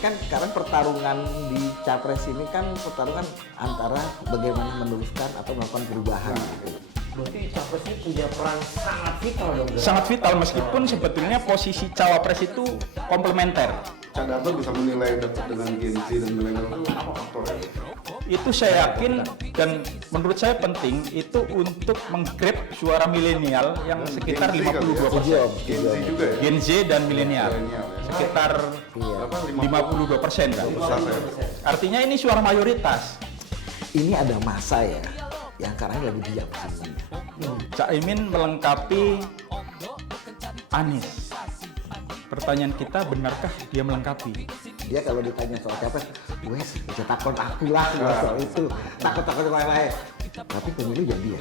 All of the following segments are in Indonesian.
kan sekarang pertarungan di capres ini kan pertarungan antara bagaimana meneruskan atau melakukan perubahan. Gitu. Berarti capres ini punya peran sangat vital dong. Sangat vital meskipun sebetulnya posisi cawapres itu komplementer. Cak Darto bisa menilai dekat dengan Gen Z dan milenial itu apa faktornya? Itu saya yakin dan menurut saya penting itu untuk menggrab suara milenial yang sekitar 52%. Gen Z juga ya? Gen Z dan milenial Milenial, ya. sekitar Berapa? 52% kan. Besar ya? Artinya ini suara mayoritas. Ini ada masa ya yang sekarang lagi diam sebenarnya. Caimin melengkapi Anies. Pertanyaan kita, benarkah dia melengkapi? Ya kalau ditanya soal capres, wes ya takut aku lah soal itu, takut lain-lain. Tapi pemilu jadi ya.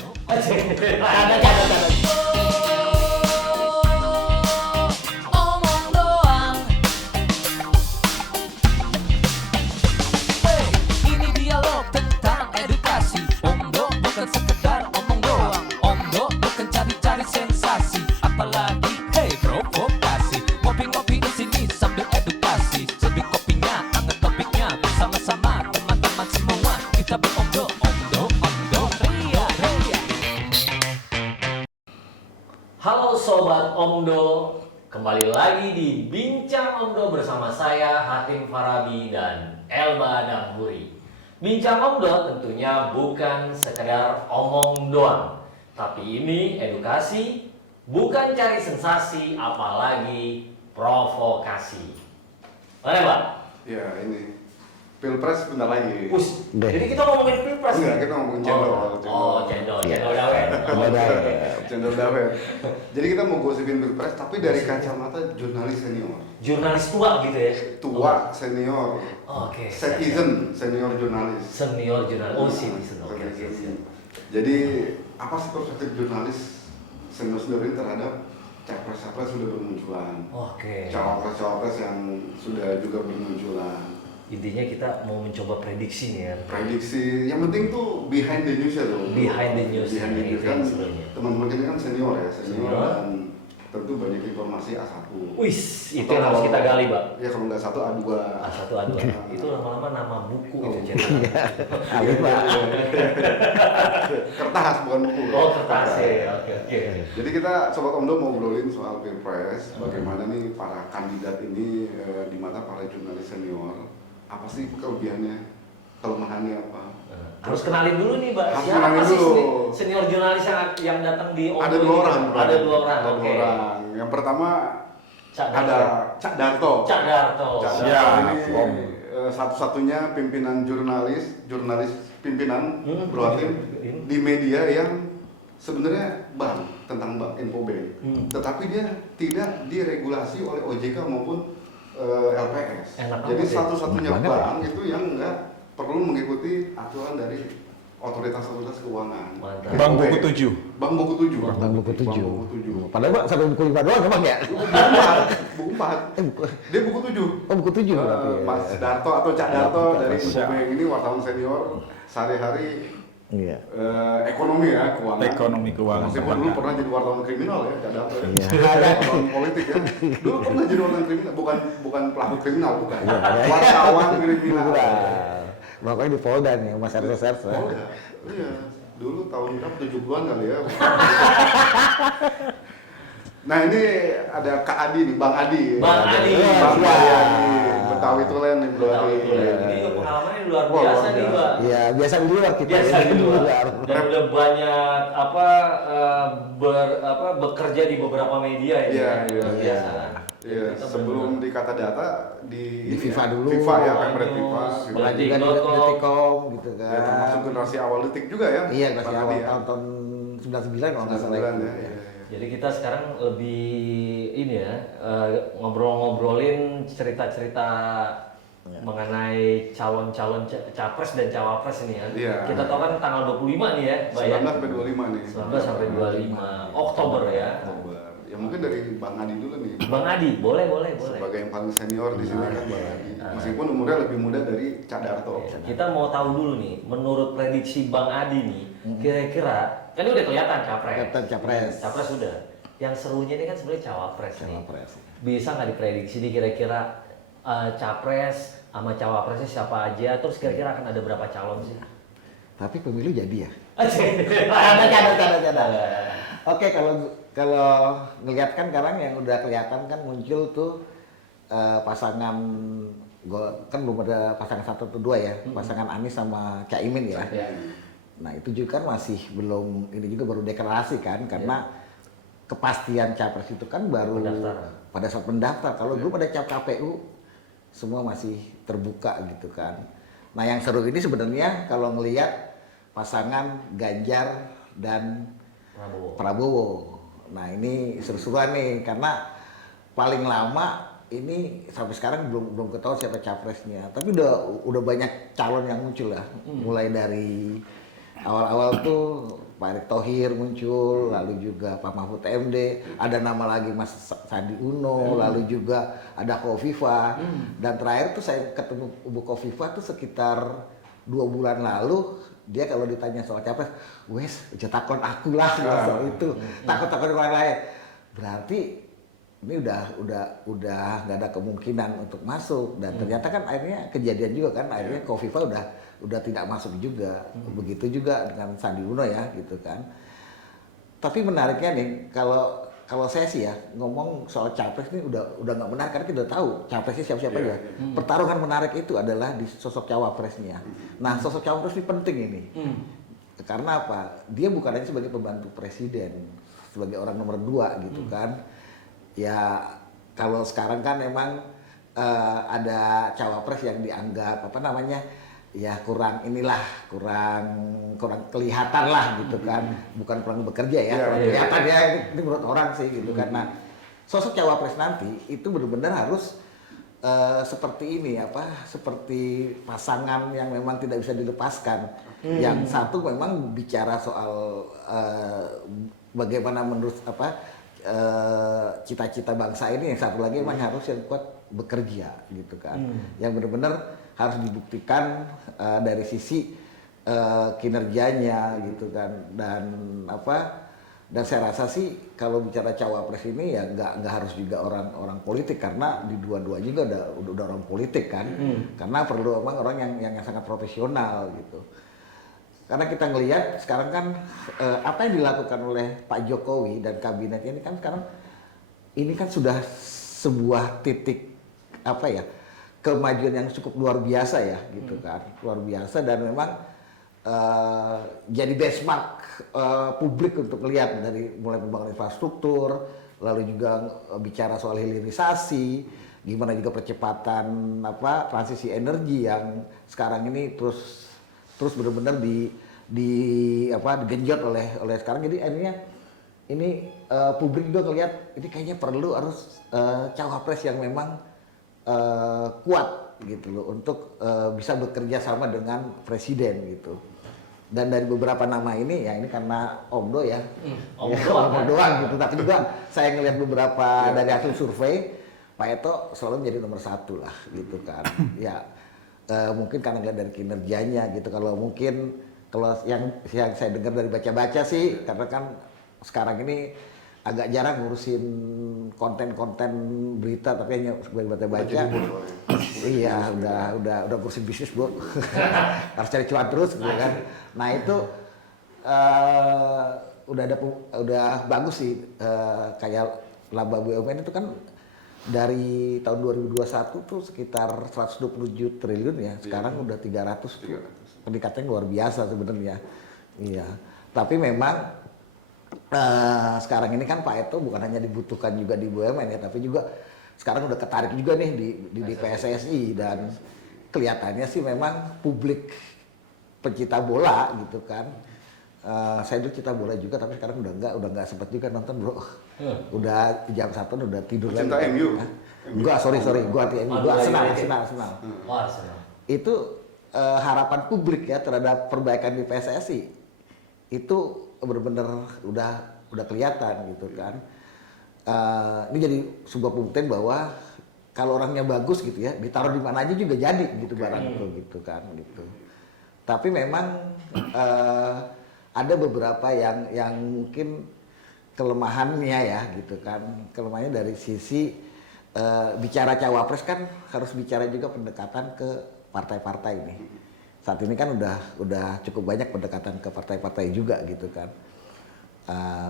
Omong doang. Hey, ini dialog tentang edukasi. Omdo bukan sekedar omong doang. Omdo bukan cari-cari sensasi. Apalagi hey provokasi. Ngopi-ngopi di sini sambil edukasi. Seduh kopinya, anget topiknya. Bersama-sama teman-teman semua kita beromdo, omdo, omdo, ria, ria. Halo Sobat Omdo, kembali lagi di Bincang Omdo bersama saya Hatim Farabi dan Elba Damburi. Bincang Omdo tentunya bukan sekedar omong doang, tapi ini edukasi, bukan cari sensasi, apalagi provokasi. Mana Pak? Ya ini Pilpres bentar lagi. Deh. Jadi kita ngomongin Pilpres. Enggak, nih? kita ngomongin cendol. Cendol dawet. Cendol dawet. Jadi kita mau gosipin Pilpres tapi dari kacamata jurnalis senior. Jurnalis tua gitu ya? Tua senior. Oke. Citizen senior jurnalis. Senior jurnalis. Oh, citizen. Oke. Jadi apa sih perspektif jurnalis senior ini terhadap capres-capres sudah bermunculan, Oke. cawapres-cawapres yang sudah juga bermunculan. Intinya kita mau mencoba prediksi nih ya. Prediksi, yang penting tuh behind the news ya loh. Behind the news, Behind the ini news yang kan serunya. teman-teman kita kan senior ya, Senior. dan tentu banyak informasi A1. Wis, itu Atau yang harus kalau- kita gali, Pak. Ya kalau nggak satu A2. A1, A2. Itu lama-lama nama buku Oh. itu cetak. Amin Pak. Kertas bukan buku. Oh, kertas ya. Oke. Jadi kita Sobat Omdo mau ngobrolin soal Pilpres, bagaimana nih para kandidat ini di mata para jurnalis senior, apa sih kelebihannya, kelemahannya apa? Harus kenalin dulu nih, Mbak. Harus Siapa kenalin sih dulu. senior jurnalis yang datang di Omdo Ada ini? dua orang. Ada dua orang. Ada Oke. dua orang. Yang pertama Cak ada Darto. Cak Darto. Cak Darto. Cak Siap, Darto ini Om. satu-satunya pimpinan jurnalis pimpinan Bro Hatim Ini. di media yang sebenarnya bank tentang bank Infobank, tetapi dia tidak diregulasi oleh OJK maupun LPS. Enak Jadi amat ya. satu-satunya Enak banget bank itu yang nggak perlu mengikuti aturan dari otoritas keuangan. Mantap. Bang FOB. buku 7. Bank buku 7. Bang buku 7. Bank buku 7. Padahal Pak sampai buku 5 doang emang ya? Buku 4. Buku 4. Buku. Dia buku 7. Oh buku 7 berarti ya. Mas Darto atau Cak Darto dari Siap. Infobank ini wartawan senior sehari-hari Iya. ekonomi ya, keuangan. Ekonomi keuangan. Meskipun dulu pernah jadi wartawan kriminal ya, Cak Darto ya. Iya. Wartawan politik ya. Dulu pernah jadi wartawan kriminal, bukan pelaku kriminal bukan. Iya, iya. Wartawan kriminal. Makanya di Polda nih, Mas Reserse. Oh, iya. Dulu tahun berapa 70-an kali ya. Nah ini ada Kak Adi nih, Bang Adi. Bang Adi. Bang Iya. Adi. Betawi Tulen nih Bro Tahu Adi. itu ya. Ini pengalamannya luar Wah, biasa luar nih, biasa. Mbak. Iya, biasa di luar kita. Biasa ya, di luar. Dan udah banyak bekerja di beberapa media ya. Iya, Luar iya. biasa. Iya, Kita sebelum di Kata Data Di FIFA dulu. FIFA ya, News, Pemret FIFA. Bukan juga di Detik.com. Detik.com gitu kan. Ya, termasuk generasi awal detik juga ya. Iya, Bang masih Adi awal ya. tahun 99 kalau nggak salah 99 itu. ya. Iya, iya. Jadi kita sekarang lebih ini ya ngobrol-ngobrolin cerita-cerita mengenai calon-calon capres dan cawapres ini ya. Iya. Kita tahu kan tanggal 25 nih ya, Mbak ya. 19 sampai 25 nih. 19 sampai 25 Oktober ya. Oktober. Ya mungkin dari Bang Adi dulu nih. Bang Adi, boleh. Sebagai yang paling senior di sini kan Bang Adi. Meskipun umurnya lebih muda dari Cak Darto. Kita mau tahu dulu nih, menurut prediksi Bang Adi nih, kira-kira kan ini udah kelihatan capres. Kelihatan capres. Capres sudah. Yang serunya ini kan sebenarnya cawapres nih. Cawapres. Bisa nggak diprediksi nih kira-kira capres sama cawapresnya siapa aja, terus kira-kira akan ada berapa calon sih? Tapi pemilu jadi ya. Canda. Oke, kalau ngelihat kan sekarang yang udah kelihatan kan muncul tuh pasangan kan belum ada pasangan 1 atau 2 ya, pasangan Anies sama Caimin ya. Ya. Nah itu juga kan masih belum, ini juga baru deklarasi kan, karena kepastian capres itu kan baru Pendaftaran. pada saat pendaftar. Kalau belum ada KPU, semua masih terbuka gitu kan. Nah yang seru ini sebenarnya kalau ngelihat pasangan Ganjar dan Prabowo. Nah ini seru-seruan nih, karena paling lama ini sampai sekarang belum ketahuan siapa capresnya. Tapi udah banyak calon yang muncul lah. Mulai dari awal-awal tuh Pak Erick Thohir muncul, lalu juga Pak Mahfud MD, ada nama lagi Mas Sandi Uno, lalu juga ada Khofifah. Dan terakhir tuh saya ketemu Bu Khofifah tuh sekitar 2 bulan lalu. Dia kalau ditanya soal capres, wes takon aku lah soal itu, takut orang lain. Berarti ini udah nggak ada kemungkinan untuk masuk, dan ternyata kan akhirnya kejadian juga kan, akhirnya Khofifah udah tidak masuk juga. Begitu juga dengan Sandi Uno ya gitu kan. Tapi menariknya nih, kalau saya sih ya ngomong soal capres ini udah nggak menarik, karena kita udah tahu capresnya siapa-siapa aja. Pertarungan menarik itu adalah di sosok cawapresnya. Nah sosok cawapres ini penting ini. Karena apa? Dia bukan hanya sebagai pembantu presiden, sebagai orang nomor 2 gitu kan. Ya kalau sekarang kan memang ada cawapres yang dianggap apa namanya, ya kurang kelihatan lah gitu kan, bukan kurang bekerja ya, kurang kelihatan ya, ini menurut orang sih gitu kan. Nah sosok cawapres nanti itu benar-benar harus seperti ini seperti pasangan yang memang tidak bisa dilepaskan. Yang satu memang bicara soal bagaimana menurut cita-cita bangsa ini, yang satu lagi memang harus yang kuat bekerja gitu kan, yang benar-benar harus dibuktikan dari sisi kinerjanya gitu kan. Dan saya rasa sih kalau bicara cawapres ini ya nggak harus juga orang politik, karena di dua-dua juga udah orang politik kan. Karena perlu memang orang yang sangat profesional gitu. Karena kita ngelihat sekarang kan apa yang dilakukan oleh Pak Jokowi dan kabinetnya ini kan sekarang ini kan sudah sebuah titik kemajuan yang cukup luar biasa ya gitu kan, luar biasa. Dan memang jadi benchmark publik untuk melihat dari mulai pembangunan infrastruktur, lalu juga bicara soal hilirisasi, gimana juga percepatan transisi energi yang sekarang ini terus benar-benar digenjot oleh sekarang. Jadi akhirnya ini publik juga ngelihat ini kayaknya perlu harus cawapres yang memang kuat gitu loh untuk bisa bekerja sama dengan presiden gitu. Dan dari beberapa nama ini ya, ini karena Omdo ya, Omdo doang gitu. Tapi juga saya ngelihat beberapa dari hasil survei, Pak Eto selalu menjadi nomor 1 lah gitu kan. Ya mungkin karena nggak dari kinerjanya gitu. Kalau yang saya dengar dari baca-baca sih, karena kan sekarang ini agak jarang ngurusin konten-konten berita, tapi hanya sebagai baca. Iya, udah ngurusin bisnis bro, harus cari cuan terus gitu kan. Nah itu udah bagus sih, kayak laba BUMN itu kan dari tahun 2021 tuh sekitar 127 triliun ya, sekarang udah 300. Peningkatannya luar biasa sebenarnya. Iya, tapi memang sekarang ini kan Pak Eto bukan hanya dibutuhkan juga di BUMN ya, tapi juga sekarang udah ketarik juga nih di PSSI. Dan kelihatannya sih memang publik pecinta bola gitu kan. Saya dulu cinta bola juga, tapi sekarang udah nggak sempet juga nonton bro. Udah jam 1 udah tidur lagi. Cinta MU? Enggak, sorry, gua anti MU, gua Arsenal. Itu harapan publik ya terhadap perbaikan di PSSI itu benar-benar udah kelihatan gitu kan. Ini jadi sebuah pembuktian bahwa kalau orangnya bagus gitu ya, ditaruh di mana aja juga jadi gitu barang itu gitu kan gitu. Tapi memang ada beberapa yang mungkin kelemahannya ya gitu kan. Kelemahannya dari sisi bicara cawapres kan harus bicara juga pendekatan ke partai-partai nih. Saat ini kan udah cukup banyak pendekatan ke partai-partai juga gitu kan.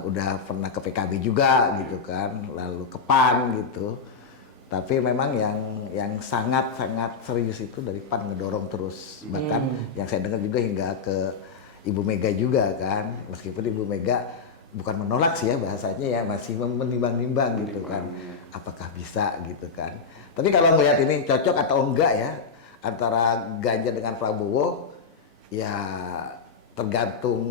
Udah pernah ke PKB juga gitu kan, lalu ke PAN gitu. Tapi memang yang sangat-sangat serius itu dari PAN ngedorong terus. Bahkan yang saya dengar juga hingga ke Ibu Mega juga kan. Meskipun Ibu Mega bukan menolak sih ya bahasanya ya, masih menimbang-nimbang gitu kan. Apakah bisa gitu kan. Tapi kalau melihat ini cocok atau enggak ya antara Ganjar dengan Prabowo, ya tergantung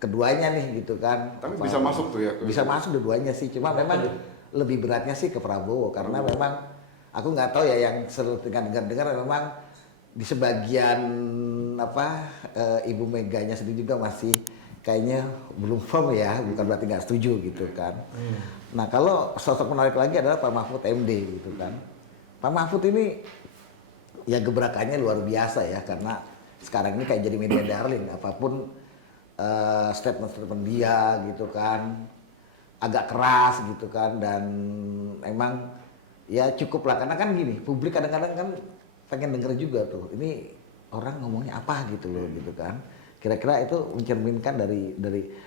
keduanya nih gitu kan. Tapi bisa masuk tuh ya? Bisa masuk dua-duanya sih, cuma memang lebih beratnya sih ke Prabowo karena memang aku nggak tahu ya yang dengar memang di sebagian Ibu Meganya sendiri juga masih kayaknya belum firm ya, bukan berarti nggak setuju gitu kan. Nah kalau sosok menarik lagi adalah Pak Mahfud MD gitu kan. Pak Mahfud ini ya gebrakannya luar biasa ya karena sekarang ini kayak jadi media darling, apapun statement-statement dia gitu kan agak keras gitu kan, dan emang ya cukup lah karena kan gini, publik kadang-kadang kan pengen denger juga tuh ini orang ngomongnya apa gitu loh gitu kan, kira-kira itu mencerminkan dari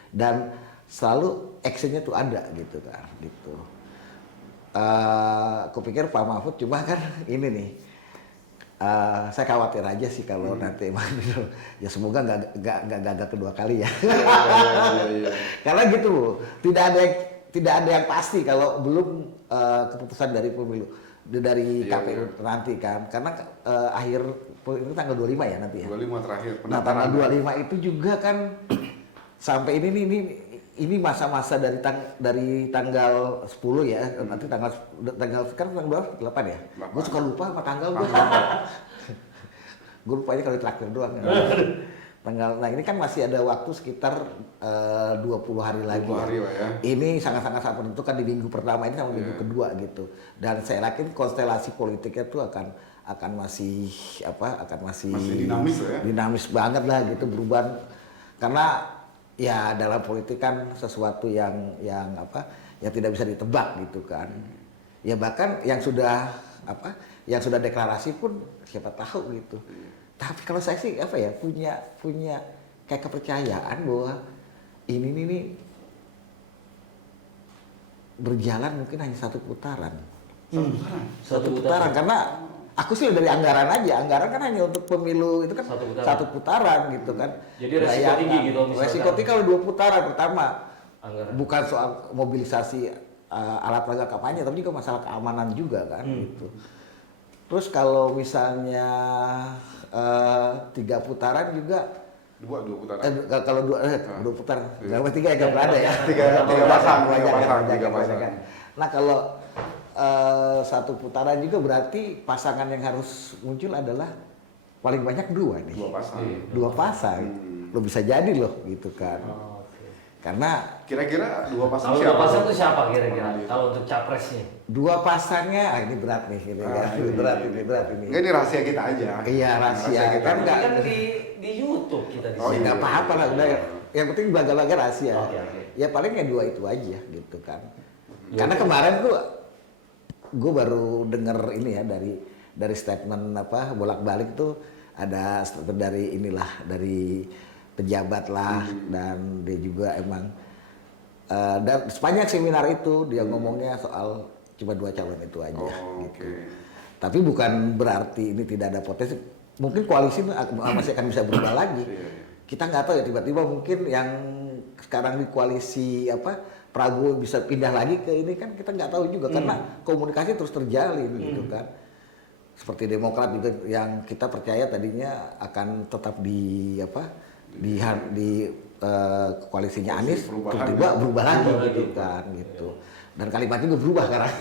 dan selalu actionnya tuh ada gitu kan gitu. Aku pikir Pak Mahfud cuma kan ini nih, saya khawatir aja sih kalau nanti ya semoga nggak gagal kedua kali ya. Karena gitu, tidak ada yang pasti kalau belum keputusan dari pemilu dari KPU nanti kan, karena akhir itu tanggal 25 ya nanti ya. 25 terakhir. Nah tanggal 25 itu juga kan sampai ini masa-masa dari tanggal 10 ya, nanti tanggal sekarang tanggal berapa? 8 ya? Gue suka lupa sama tanggal gue. Gue lupanya kalau terakhir doang. Nah ini kan masih ada waktu sekitar 20 hari lagi. 20 hari ya. Ini sangat-sangat menentukan di minggu pertama ini sama minggu kedua gitu. Dan saya yakin konstelasi politiknya tuh akan masih dinamis ya. Dinamis banget lah gitu, berubah. Karena ya dalam politik kan sesuatu yang tidak bisa ditebak gitu kan. Ya bahkan yang sudah deklarasi pun siapa tahu gitu. Tapi kalau saya sih punya kayak kepercayaan bahwa ini berjalan mungkin hanya satu putaran. Satu putaran karena aku sih dari anggaran kan hanya untuk pemilu itu kan satu putaran gitu kan. Jadi resiko tinggi gitu misalkan. Resiko tinggi kalau 2 putaran pertama. Anggaran. Bukan soal mobilisasi alat peraga kampanye tapi juga masalah keamanan juga kan gitu. Terus kalau misalnya 3 putaran juga dua putaran. Kalau dua putaran, kalau 3 ya nggak ada ya. Tiga pasang. Nah kalau 1 putaran juga berarti pasangan yang harus muncul adalah paling banyak 2 nih. 2 pasang. 2 pasang. Lo bisa jadi loh gitu kan. Karena Kira-kira 2 pasang Kalau siapa? 2 pasang itu siapa kira-kira? Kalau untuk capresnya? 2 pasangnya, ini berat nih, ini berat ini. Enggak, ini rahasia kita aja. Iya rahasia kita kan Ini nggak. kan di YouTube kita di Oh, sini. iya. Nggak apa-apa lah, udah. Yang penting belaga-belaga rahasia. Oke. Ya paling ya 2 itu aja gitu kan. Karena kemarin tuh gue baru denger ini ya dari statement bolak-balik tuh ada statement dari pejabat lah, dan dia juga emang dan sepanjang seminar itu dia ngomongnya soal cuma 2 calon itu aja gitu. Tapi bukan berarti ini tidak ada potensi. Mungkin koalisi masih akan bisa berubah lagi. Kita nggak tahu ya, tiba-tiba mungkin yang sekarang di koalisi Prabowo bisa pindah lagi ke ini kan kita nggak tahu juga karena komunikasi terus terjalin gitu kan. Seperti Demokrat juga yang kita percaya tadinya akan tetap di koalisinya Anies tiba-tiba berubah lagi gitu kan gitu. Dan kalimatnya juga berubah sekarang.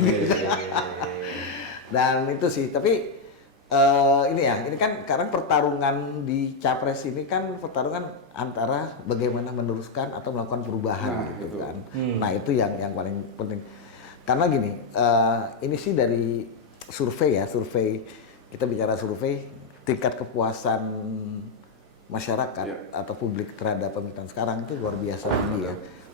Dan itu sih, tapi ini kan sekarang pertarungan di Capres ini kan pertarungan antara bagaimana meneruskan atau melakukan perubahan gitu kan. Nah itu yang paling penting. Karena gini, ini sih dari survei kita bicara survei tingkat kepuasan masyarakat atau publik terhadap pemerintahan sekarang itu luar biasa tinggi ya.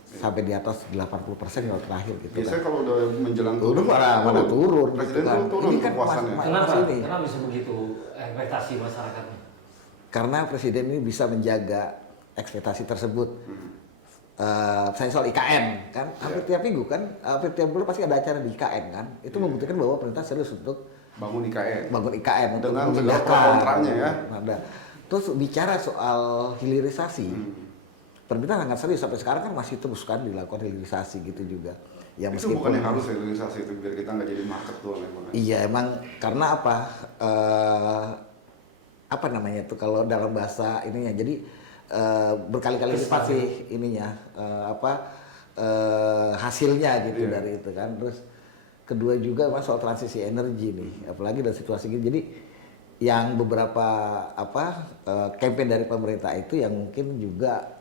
sampai di atas 80% kalau terakhir gitu Biasanya kan. kalau udah menjelang Udah mana turun Presiden gitu kan. tuh turun Ini kan kepuasannya. Kenapa? ini. Kenapa bisa begitu ekspektasi masyarakatnya? Karena presiden ini bisa menjaga ekspektasi tersebut. Misalnya soal IKN kan, hampir tiap minggu kan, hampir tiap bulan pasti ada acara di IKN kan. Itu membuktikan bahwa pemerintah serius untuk bangun IKN. bangun IKN untuk Dengan segala memindahkan. pro kontranya ya. Ada. Terus bicara soal hilirisasi, pemerintah sangat serius sampai sekarang kan masih terus kan dilakukan hilirisasi gitu juga. Ya Itu bukannya harus hilirisasi itu biar kita nggak jadi market tuh emang. Iya emang karena apa? Apa namanya tuh kalau dalam bahasa ininya jadi berkali-kali lipat sih ininya hasilnya gitu dari itu kan. Terus kedua juga mas soal transisi energi nih, apalagi dalam situasi gini. Jadi yang beberapa campaign dari pemerintah itu yang mungkin juga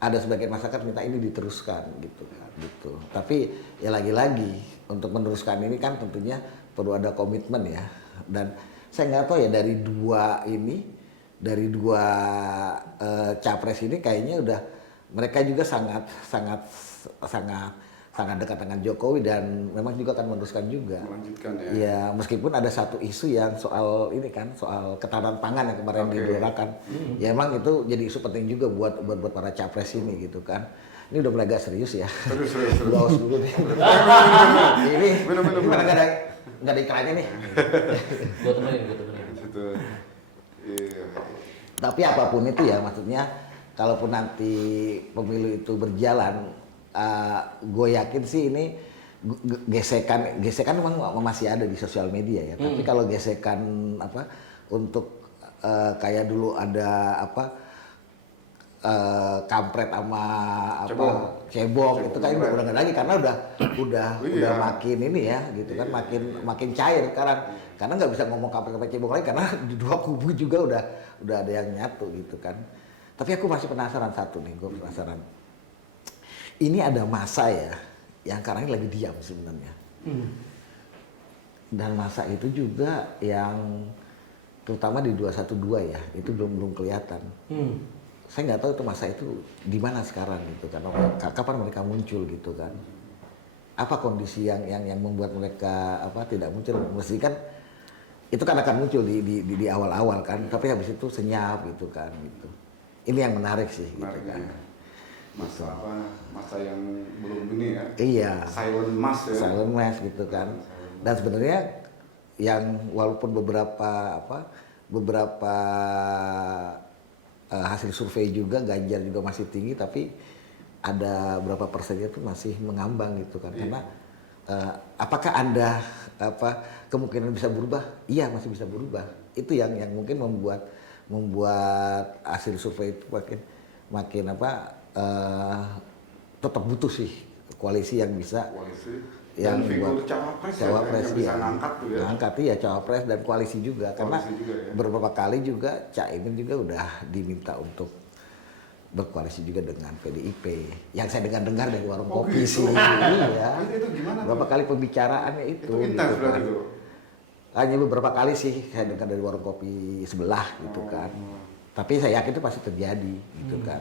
ada sebagian masyarakat minta ini diteruskan gitu kan gitu. Tapi ya lagi-lagi untuk meneruskan ini kan tentunya perlu ada komitmen ya. Dan saya nggak tahu ya dari dua capres ini kayaknya udah mereka juga sangat dekat dengan Jokowi dan memang juga akan meneruskan juga. Melanjutkan ya. Ya meskipun ada satu isu yang soal ini kan soal ketahanan pangan yang kemarin digelorakan. Ya emang itu jadi isu penting juga buat para capres ini gitu kan. Ini udah mulai agak serius ya. Serius. Bawas dulu nih. Ini Minum. gimana nggak ada iklannya nih. Gue temenin. Situ. Iya. Tapi apapun itu ya maksudnya kalaupun nanti pemilu itu berjalan, gue yakin sih ini gesekan memang masih ada di sosial media ya. Tapi kalau gesekan untuk kayak dulu ada kampret sama cebong itu kan udah nggak lagi karena udah makin ini ya gitu kan makin cair sekarang karena nggak bisa ngomong kampret sama cebong lagi karena di dua kubu juga udah ada yang nyatu gitu kan. Tapi aku masih penasaran satu nih, gue penasaran. Ini ada masa ya yang sekarang ini lagi diam sebenarnya. Dan masa itu juga yang terutama di 212 ya itu belum kelihatan. Saya nggak tahu itu masa itu di mana sekarang gitu kan. Kapan mereka muncul gitu kan. Apa kondisi yang membuat mereka tidak muncul? Mesti kan itu kan akan muncul di awal-awal kan. Tapi habis itu senyap gitu kan gitu. Ini yang menarik sih. Menarik gitu kan. ya. Masa yang belum ini ya. Iya. Silent mass ya. Silent mass gitu kan. Dan sebenarnya yang walaupun beberapa hasil survei juga Ganjar juga masih tinggi tapi ada berapa persennya itu masih mengambang gitu kan. Karena apakah Anda kemungkinan bisa berubah? Iya, masih bisa berubah. Itu yang mungkin membuat hasil survei itu makin tetap butuh sih koalisi yang bisa yang dan figur buat cawapres yang ya, bisa ngangkat tuh ya. Ngangkat ya cawapres dan koalisi juga karena juga, ya. beberapa kali juga Caimin juga udah diminta untuk berkoalisi juga dengan PDIP. Yang saya dengar dari warung kopi sih. Iya. Itu gimana Beberapa tuh? kali pembicaraannya itu. Itu intens gitu berarti kan. tuh. Hanya beberapa kali sih saya dengar dari warung kopi sebelah gitu kan. Tapi saya yakin itu pasti terjadi gitu kan.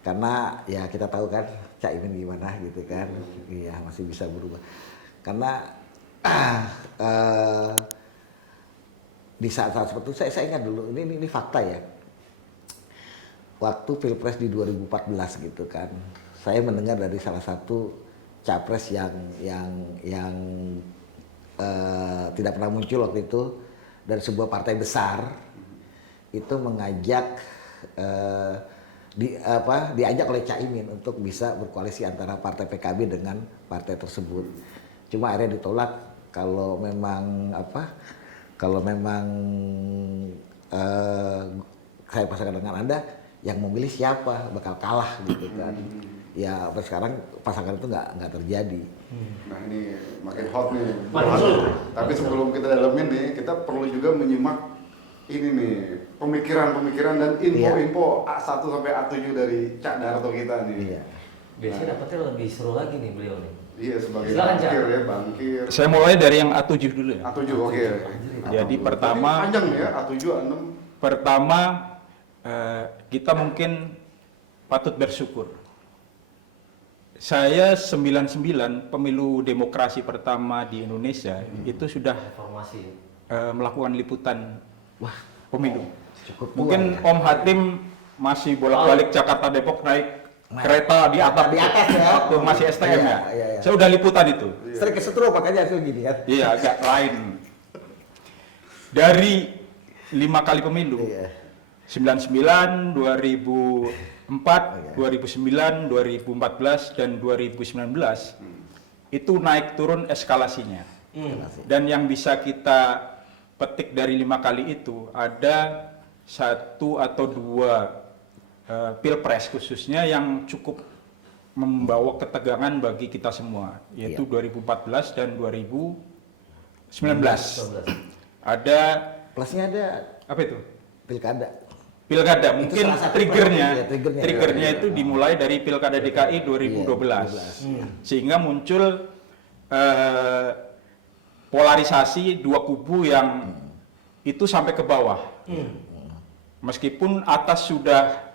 Karena ya kita tahu kan Caimin gimana gitu kan. Iya masih bisa berubah. Karena di saat-saat seperti itu saya ingat dulu ini fakta ya. Waktu Pilpres di 2014 gitu kan. Saya mendengar dari salah satu capres yang tidak pernah muncul waktu itu dari sebuah partai besar itu mengajak diajak oleh Caimin untuk bisa berkoalisi antara partai PKB dengan partai tersebut. Cuma akhirnya ditolak kalau memang saya pasangan dengan Anda yang memilih siapa bakal kalah gitu kan. Ya sekarang pasangan itu nggak terjadi. Nah ini makin hot nih. Makin. Tapi sebelum kita dalamin nih, kita perlu juga menyimak ini nih pemikiran dan info-info A1 sampai A7 dari Cak Darto kita nih. Iya. Biasanya dapetnya lebih seru lagi nih beliau nih. Iya sebagai Silakan, Cak. bangkir ya, bangkir. Saya mulai dari yang A7 dulu ya. A7 oke. Jadi A7. pertama- Tapi panjang ya A7 A6. Pertama kita mungkin patut bersyukur. Saya 99 pemilu demokrasi pertama di Indonesia itu sudah Informasi. melakukan liputan pemilu. Cukup tua Mungkin ya. Om Hatim masih bolak-balik Jakarta Depok naik kereta di atap di atas ya. waktu masih STM ya. Iya. Saya udah liputan itu. Sering kesetrum makanya aku gini kan. Iya, agak lain. Dari 5 kali pemilu, Iya. 99, 2004, 2009, 2014, dan 2019, itu naik turun eskalasinya. Dan yang bisa kita petik dari 5 kali itu, ada 1 atau 2 pilpres khususnya yang cukup membawa ketegangan bagi kita semua, yaitu 2014 dan 2019. Ada Plusnya ada apa itu? pilkada. Pilkada, Itu mungkin salah satu triggernya, ya, triggernya. triggernya itu dimulai dari Pilkada DKI 2012, sehingga muncul polarisasi dua kubu yang itu sampai ke bawah. Meskipun atas sudah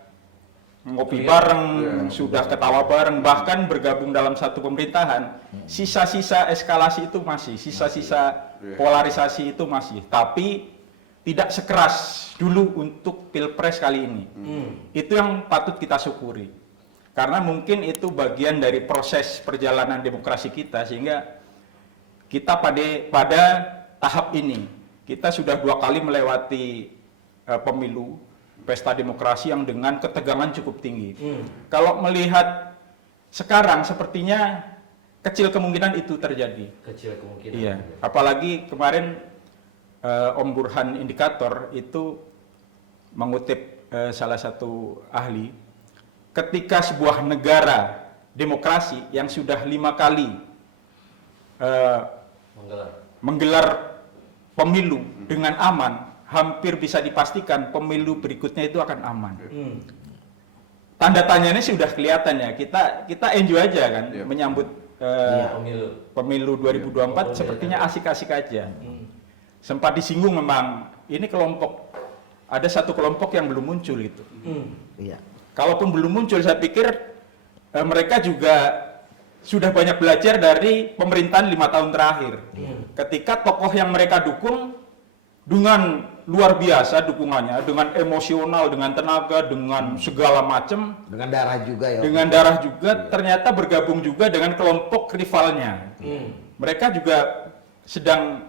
ngopi bareng, sudah ketawa bareng, bahkan bergabung dalam satu pemerintahan, sisa-sisa eskalasi itu masih, sisa-sisa polarisasi itu masih, tapi tidak sekeras dulu untuk pilpres kali ini. Itu yang patut kita syukuri, karena mungkin itu bagian dari proses perjalanan demokrasi kita, sehingga kita pada tahap ini kita sudah 2 kali melewati pemilu pesta demokrasi yang dengan ketegangan cukup tinggi. Kalau melihat sekarang sepertinya kecil kemungkinan itu terjadi. Kecil kemungkinan. Iya, apalagi kemarin Om Burhan Indikator itu mengutip salah satu ahli, ketika sebuah negara demokrasi yang sudah 5 kali menggelar pemilu dengan aman, hampir bisa dipastikan pemilu berikutnya itu akan aman. Tanda tanyanya sudah kelihatan ya. Kita enjoy aja kan menyambut pemilu 2024 sepertinya asik-asik aja. Sempat disinggung memang ini ada satu kelompok yang belum muncul gitu. Iya. Kalaupun belum muncul, saya pikir mereka juga sudah banyak belajar dari pemerintahan 5 tahun terakhir. Ketika tokoh yang mereka dukung dengan luar biasa dukungannya, dengan emosional, dengan tenaga, dengan segala macam, Dengan darah juga ya. dengan darah juga, ternyata bergabung juga dengan kelompok rivalnya. Mereka juga sedang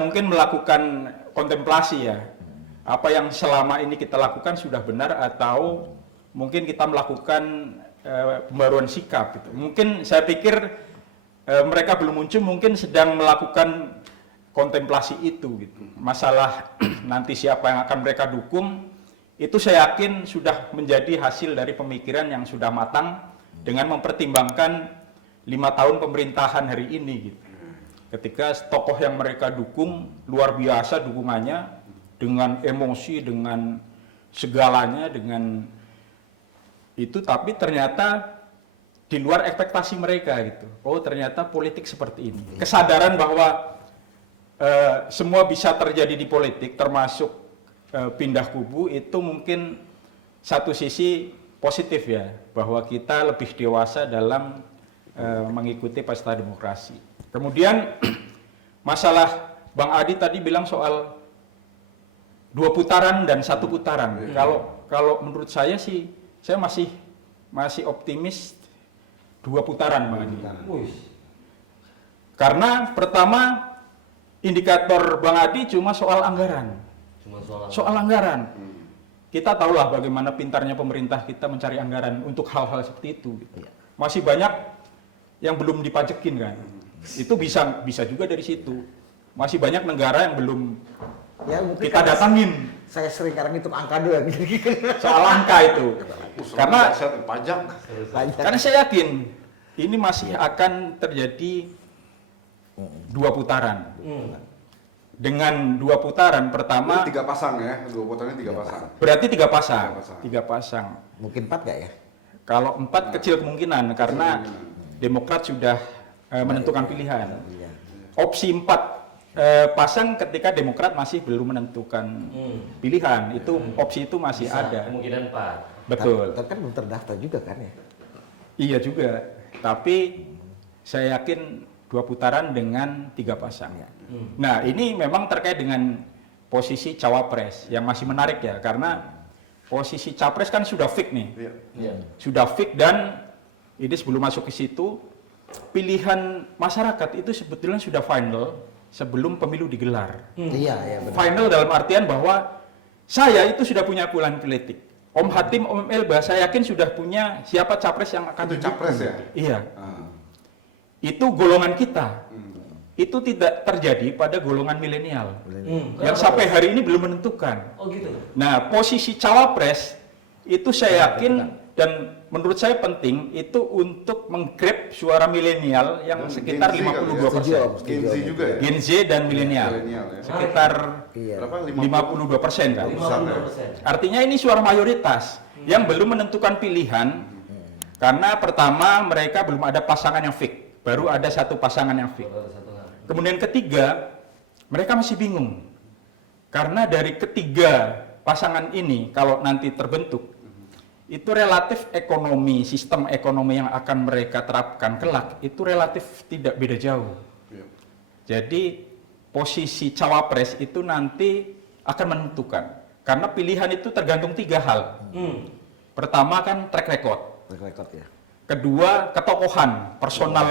mungkin melakukan kontemplasi ya. Apa yang selama ini kita lakukan sudah benar atau mungkin kita melakukan pembaruan sikap gitu. Mungkin saya pikir mereka belum muncul, mungkin sedang melakukan kontemplasi itu gitu. Masalah nanti siapa yang akan mereka dukung itu saya yakin sudah menjadi hasil dari pemikiran yang sudah matang dengan mempertimbangkan 5 tahun pemerintahan hari ini gitu. Ketika tokoh yang mereka dukung luar biasa dukungannya dengan emosi, dengan segalanya, dengan itu, tapi ternyata di luar ekspektasi mereka gitu. Oh, ternyata politik seperti ini. Kesadaran bahwa semua bisa terjadi di politik, termasuk pindah kubu, itu mungkin satu sisi positif ya, bahwa kita lebih dewasa dalam mengikuti pesta demokrasi. Kemudian masalah Bang Adi tadi bilang soal 2 putaran dan 1 putaran. Kalau menurut saya sih, saya masih optimis 2 putaran Bang Adi. Karena pertama, indikator Bang Adi cuma soal anggaran. Soal anggaran. Kita tahulah bagaimana pintarnya pemerintah kita mencari anggaran untuk hal-hal seperti itu. Masih banyak yang belum dipajekin kan. Itu bisa juga dari situ. Masih banyak negara yang belum kita datangin. Saya sering kadang itu angka doang. Soal angka itu. Karena pajak. karena saya yakin ini masih akan terjadi 2 putaran. Dengan 2 putaran pertama 3 pasang ya, 2 putarannya 3 pasang. berarti 3 pasang. 3 pasang. 3 pasang. Mungkin 4 nggak ya? Kalau 4 kecil kemungkinan karena Demokrat sudah menentukan pilihan. Opsi 4 pasang ketika Demokrat masih belum menentukan pilihan, itu opsi itu masih ada. Kemungkinan 4. Betul. Tapi kan belum terdaftar juga kan ya. Iya juga. Tapi saya yakin 2 putaran dengan 3 pasang. Nah, ini memang terkait dengan posisi cawapres yang masih menarik ya, karena posisi capres kan sudah fix nih. Iya. Iya. Sudah fix, dan ini sebelum masuk ke situ, pilihan masyarakat itu sebetulnya sudah final sebelum pemilu digelar. Iya, iya benar. Final dalam artian bahwa saya itu sudah punya pilihan politik. Om Hatim, Om Elba, saya yakin sudah punya siapa capres yang akan Itu capres ya? Iya. Ah. Itu golongan kita. Itu tidak terjadi pada golongan milenial. Yang sampai hari ini belum menentukan. Oh gitu. Nah, posisi cawapres itu saya yakin dan menurut saya penting itu untuk menggrab suara milenial yang Dan sekitar Gen Z kali ya? 52%. Gen Z juga ya? Gen Z dan milenial. Milenial ya. Sekitar Iya. Berapa? 52% kan. 52%. Artinya ini suara mayoritas yang belum menentukan pilihan karena pertama mereka belum ada pasangan yang fix, baru ada satu pasangan yang fix. Kemudian ketiga, mereka masih bingung karena dari ketiga pasangan ini kalau nanti terbentuk itu relatif ekonomi, sistem ekonomi yang akan mereka terapkan kelak itu relatif tidak beda jauh. Iya. Jadi posisi cawapres itu nanti akan menentukan karena pilihan itu tergantung 3 hal. Pertama kan track record, Rekod ya. kedua ketokohan, personal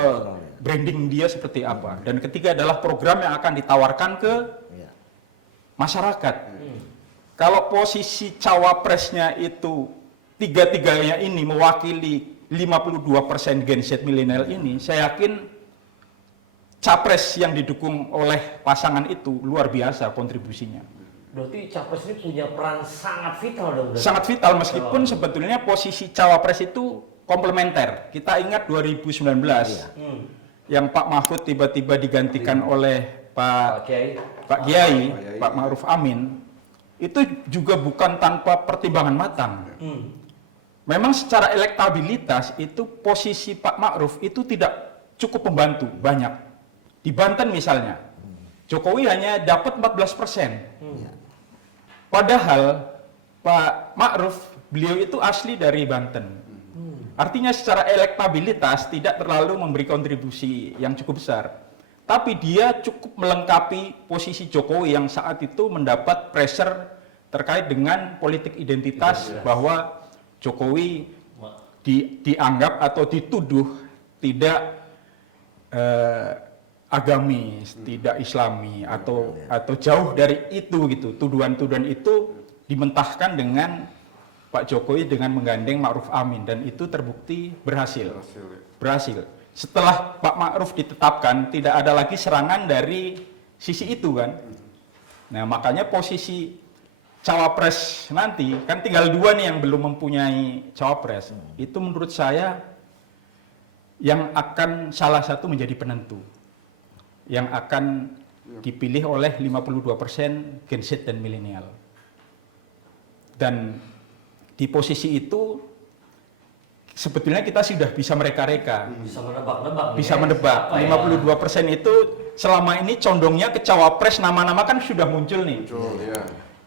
branding dia seperti apa, dan ketiga adalah program yang akan ditawarkan ke Iya. masyarakat. Kalau posisi cawapresnya itu tiga-tiganya ini mewakili 52% Gen Z milenial ini, saya yakin capres yang didukung oleh pasangan itu luar biasa kontribusinya. Berarti capres ini punya peran sangat vital dong. berarti? Sangat vital meskipun sebetulnya posisi cawapres itu komplementer. Kita ingat 2019 yang Pak Mahfud tiba-tiba digantikan oleh Pak Kiai. Pak Kiai, Pak Ma'ruf Amin, itu juga bukan tanpa pertimbangan matang. Memang secara elektabilitas itu posisi Pak Ma'ruf itu tidak cukup membantu banyak. Di Banten misalnya, Jokowi hanya dapat 14%. Padahal Pak Ma'ruf, beliau itu asli dari Banten. Artinya secara elektabilitas tidak terlalu memberi kontribusi yang cukup besar. Tapi dia cukup melengkapi posisi Jokowi yang saat itu mendapat pressure terkait dengan politik identitas bahwa Jokowi dianggap atau dituduh tidak agamis, tidak islami atau jauh dari itu gitu. Tuduhan-tuduhan itu dimentahkan dengan Pak Jokowi dengan menggandeng Ma'ruf Amin dan itu terbukti berhasil. Berhasil. Setelah Pak Ma'ruf ditetapkan tidak ada lagi serangan dari sisi itu kan. Nah, makanya posisi cawapres nanti kan tinggal 2 nih yang belum mempunyai cawapres. Itu menurut saya yang akan salah satu menjadi penentu. Yang akan dipilih oleh 52% Gen Z dan milenial. Dan di posisi itu sebetulnya kita sudah bisa mereka-reka. Bisa menebak-nebak. Bisa nih, menebak. siapa ya? 52% itu selama ini condongnya ke cawapres, nama-nama kan sudah muncul nih. Betul, ya.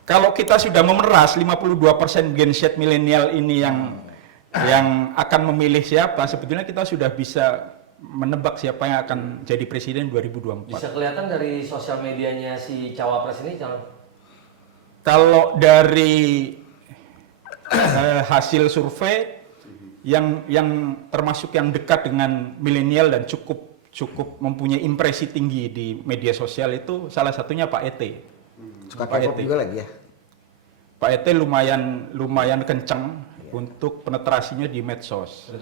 Kalau kita sudah memeras 52% Gen Z milenial ini yang akan memilih siapa, sebetulnya kita sudah bisa menebak siapa yang akan jadi presiden 2024. Bisa kelihatan dari sosial medianya si cawapres ini. Kalau dari hasil survei yang termasuk yang dekat dengan milenial dan cukup mempunyai impresi tinggi di media sosial itu salah satunya Pak Ete. Suka Pak K-pop Ete. juga lagi ya. Pak Ete lumayan kencang untuk penetrasinya di medsos.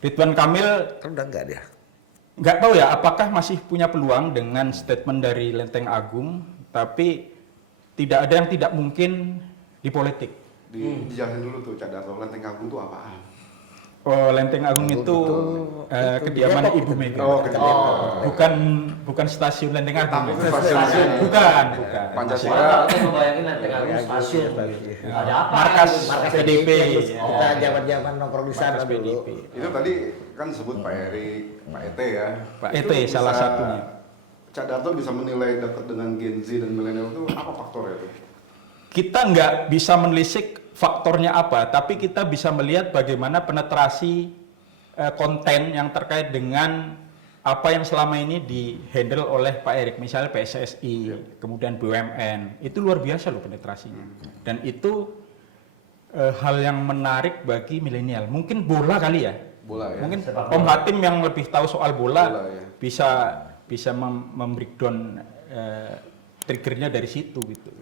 Ridwan Kamil Kan udah enggak dia. nggak tahu ya apakah masih punya peluang dengan statement dari Lenteng Agung, tapi tidak ada yang tidak mungkin di politik. Dijelasin dulu tuh, Cadarto, Lenteng Agung itu apaan? Oh, Lenteng Agung itu kediaman Depok Ibu itu. Mega. Oh, kediaman. Bukan stasiun Lenteng Agung. Tapi stasiun. Bukan. Pancasila. Soalnya kalau membayangin Lenteng Agung stasiun. Ada apa? Markas PDIP. PDIP. Kita zaman-zaman nongkrong di sana Markas dulu. PDIP. Itu tadi kan sebut Pak Erik, Pak Ete ya. Pak Itu Ete salah bisa- satunya. Cak Darto bisa menilai dekat dengan Gen Z dan milenial itu apa faktornya tuh? Kita nggak bisa menelisik faktornya apa, tapi kita bisa melihat bagaimana penetrasi konten yang terkait dengan apa yang selama ini di-handle oleh Pak Erik, misalnya PSSI, kemudian BUMN, itu luar biasa loh penetrasinya. Dan itu hal yang menarik bagi milenial. Mungkin bola kali ya. Bola ya. Mungkin Sepak Om bola. Hatim yang lebih tahu soal bola, Bola, ya. bisa membreakdown triggernya dari situ gitu.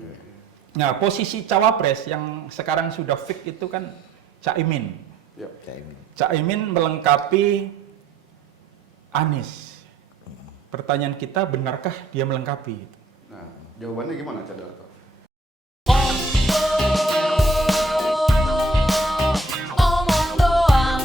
Nah, posisi cawapres yang sekarang sudah fix itu kan Caimin. Ya. Caimin melengkapi Anies. Pertanyaan kita, benarkah dia melengkapi? Nah, jawabannya gimana Cak Darto? Omong doang.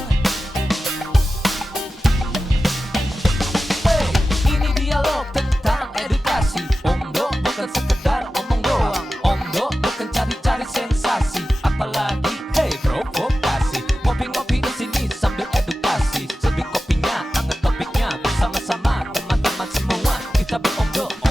Hey, ini dialog tentang edukasi. Omdo bukan sekedar omong doang. Omdo bukan cari-cari sensasi, apalagi hey provokasi. Ngopi-ngopi di sini sambil edukasi. Seduh kopinya, angkat topiknya bersama-sama teman-teman semua. Kita beromdo.